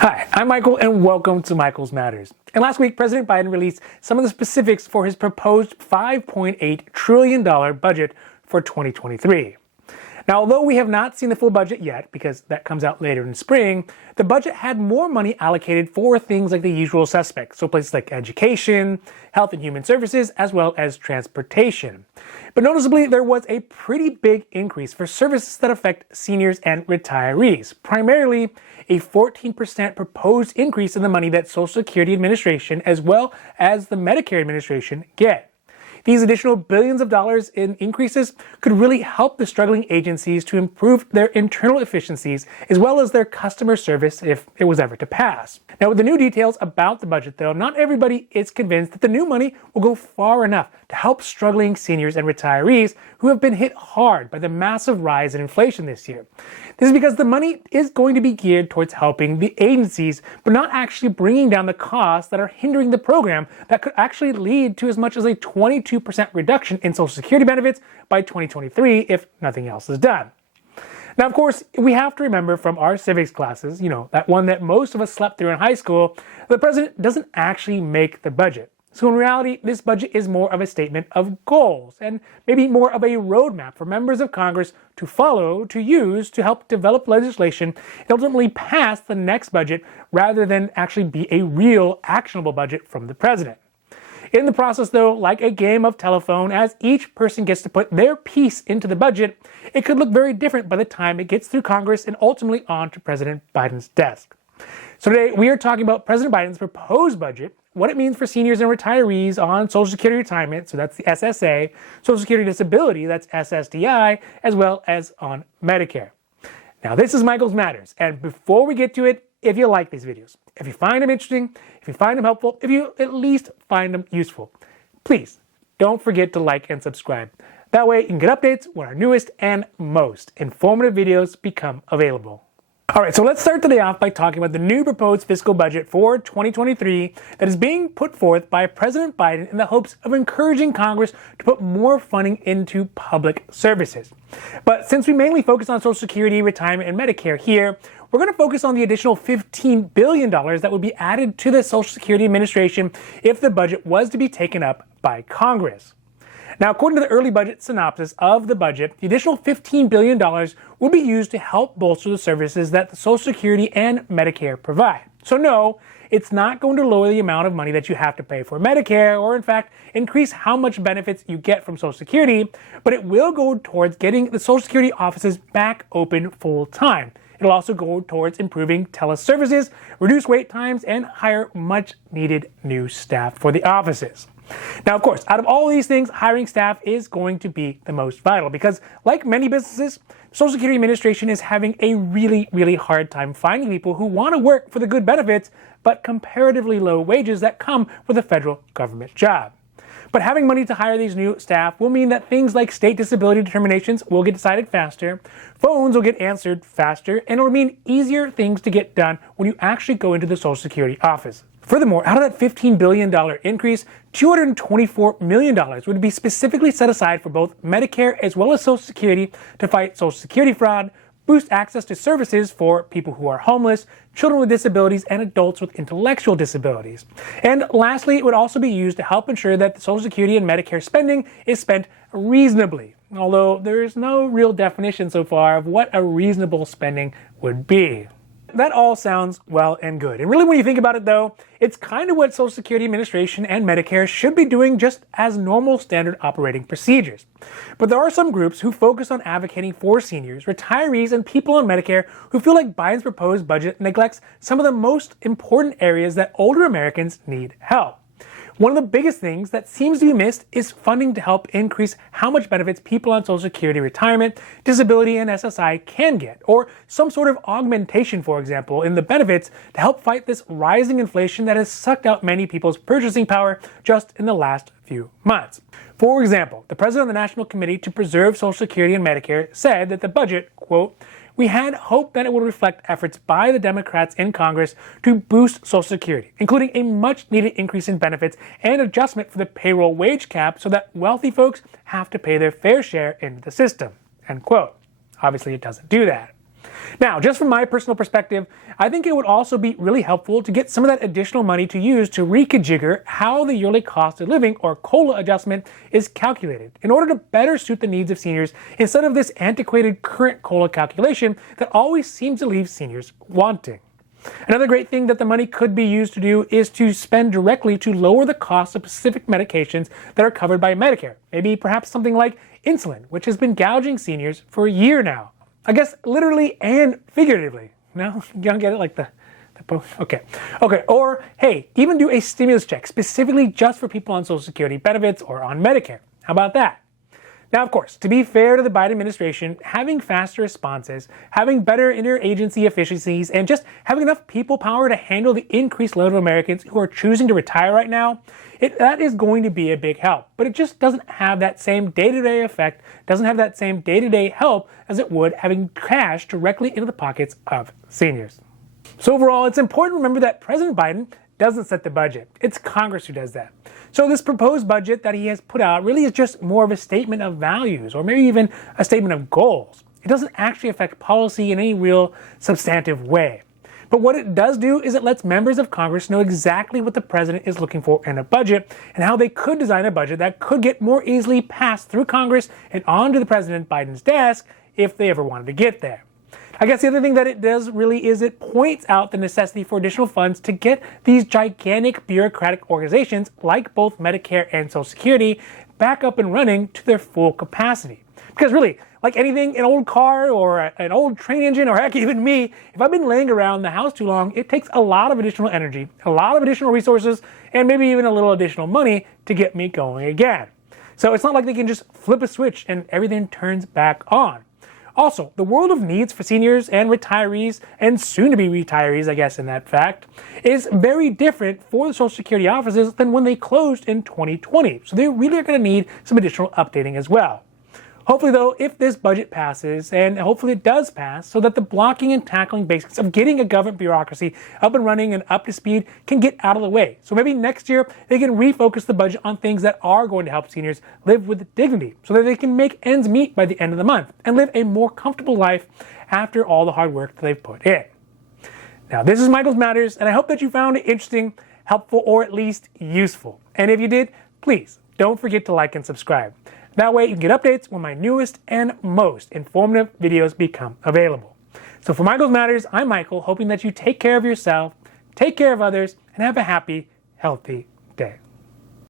Hi, I'm Michael and welcome to Michael's Matters. And last week, President Biden released some of the specifics for his proposed $5.8 trillion budget for 2023. Now, although we have not seen the full budget yet, because that comes out later in spring, the budget had more money allocated for things like the usual suspects, so places like education, health and human services, as well as transportation. But noticeably, there was a pretty big increase for services that affect seniors and retirees, primarily a 14% proposed increase in the money that Social Security Administration as well as the Medicare Administration get. These additional billions of dollars in increases could really help the struggling agencies to improve their internal efficiencies as well as their customer service if it was ever to pass. Now, with the new details about the budget, though, not everybody is convinced that the new money will go far enough to help struggling seniors and retirees who have been hit hard by the massive rise in inflation this year. This is because the money is going to be geared towards helping the agencies, but not actually bringing down the costs that are hindering the program that could actually lead to as much as a 22% reduction in Social Security benefits by 2023 if nothing else is done. Now, of course, we have to remember from our civics classes, that one that most of us slept through in high school, the president doesn't actually make the budget. So in reality, this budget is more of a statement of goals and maybe more of a roadmap for members of Congress to follow, to use, to help develop legislation and ultimately pass the next budget rather than actually be a real actionable budget from the president. In the process, though, like a game of telephone, as each person gets to put their piece into the budget, it could look very different by the time it gets through Congress and ultimately onto President Biden's desk. So today, we are talking about President Biden's proposed budget, what it means for seniors and retirees on Social Security retirement, so that's the SSA, Social Security disability, that's SSDI, as well as on Medicare. Now, this is Michael's Matters, and before we get to it, if you like these videos, if you find them interesting, if you find them helpful, if you at least find them useful, please don't forget to like and subscribe. That way you can get updates when our newest and most informative videos become available. All right, so let's start today off by talking about the new proposed fiscal budget for 2023 that is being put forth by President Biden in the hopes of encouraging Congress to put more funding into public services. But since we mainly focus on Social Security, retirement, and Medicare here, we're going to focus on the additional $15 billion that would be added to the Social Security Administration if the budget was to be taken up by Congress. Now, according to the early budget synopsis of the budget, the additional $15 billion will be used to help bolster the services that the Social Security and Medicare provide. So no, it's not going to lower the amount of money that you have to pay for Medicare or, in fact, increase how much benefits you get from Social Security, but it will go towards getting the Social Security offices back open full time. It'll also go towards improving teleservices, reduce wait times, and hire much needed new staff for the offices. Now, of course, out of all these things, hiring staff is going to be the most vital because, like many businesses, the Social Security Administration is having a really hard time finding people who want to work for the good benefits but comparatively low wages that come with a federal government job. But having money to hire these new staff will mean that things like state disability determinations will get decided faster, phones will get answered faster, and it'll mean easier things to get done when you actually go into the Social Security office. Furthermore, out of that $15 billion increase, $224 million would be specifically set aside for both Medicare as well as Social Security to fight Social Security fraud, boost access to services for people who are homeless, children with disabilities, and adults with intellectual disabilities. And lastly, it would also be used to help ensure that the Social Security and Medicare spending is spent reasonably, although there is no real definition so far of what a reasonable spending would be. That all sounds well and good. And really, when you think about it, though, it's kind of what Social Security Administration and Medicare should be doing just as normal standard operating procedures. But there are some groups who focus on advocating for seniors, retirees, and people on Medicare who feel like Biden's proposed budget neglects some of the most important areas that older Americans need help. One of the biggest things that seems to be missed is funding to help increase how much benefits people on Social Security retirement, disability, and SSI can get, or some sort of augmentation, for example, in the benefits to help fight this rising inflation that has sucked out many people's purchasing power just in the last few months. For example, the president of the National Committee to Preserve Social Security and Medicare said that the budget, quote, "We had hoped that it would reflect efforts by the Democrats in Congress to boost Social Security, including a much-needed increase in benefits and adjustment for the payroll wage cap so that wealthy folks have to pay their fair share into the system," end quote. Obviously, it doesn't do that. Now, just from my personal perspective, I think it would also be really helpful to get some of that additional money to use to reconfigure how the yearly cost of living, or COLA adjustment, is calculated in order to better suit the needs of seniors instead of this antiquated current COLA calculation that always seems to leave seniors wanting. Another great thing that the money could be used to do is to spend directly to lower the cost of specific medications that are covered by Medicare. Maybe perhaps something like insulin, which has been gouging seniors for a year now. I guess literally and figuratively. No? You don't get it like the okay. Or, hey, even do a stimulus check specifically just for people on Social Security benefits or on Medicare. How about that? Now, of course, to be fair to the Biden administration, having faster responses, having better interagency efficiencies, and just having enough people power to handle the increased load of Americans who are choosing to retire right now, that is going to be a big help. But it just doesn't have that same day-to-day effect, doesn't have that same day-to-day help as it would having cash directly into the pockets of seniors. So overall, it's important to remember that President Biden doesn't set the budget. It's Congress who does that. So this proposed budget that he has put out really is just more of a statement of values, or maybe even a statement of goals. It doesn't actually affect policy in any real substantive way. But what it does do is it lets members of Congress know exactly what the president is looking for in a budget and how they could design a budget that could get more easily passed through Congress and onto the President Biden's desk if they ever wanted to get there. I guess the other thing that it does really is it points out the necessity for additional funds to get these gigantic bureaucratic organizations like both Medicare and Social Security back up and running to their full capacity. Because really, like anything, an old car or an old train engine, or heck, even me, if I've been laying around the house too long, it takes a lot of additional energy, a lot of additional resources, and maybe even a little additional money to get me going again. So it's not like they can just flip a switch and everything turns back on. Also, the world of needs for seniors and retirees, and soon-to-be retirees, I guess in that fact, is very different for the Social Security offices than when they closed in 2020. So they really are going to need some additional updating as well. Hopefully, though, if this budget passes, and hopefully it does pass, so that the blocking and tackling basics of getting a government bureaucracy up and running and up to speed can get out of the way. So maybe next year they can refocus the budget on things that are going to help seniors live with dignity, so that they can make ends meet by the end of the month and live a more comfortable life after all the hard work that they've put in. Now, this is Michael's Matters, and I hope that you found it interesting, helpful, or at least useful. And if you did, please don't forget to like and subscribe. That way you can get updates when my newest and most informative videos become available. So for Michael's Matters, I'm Michael, hoping that you take care of yourself, take care of others, and have a happy, healthy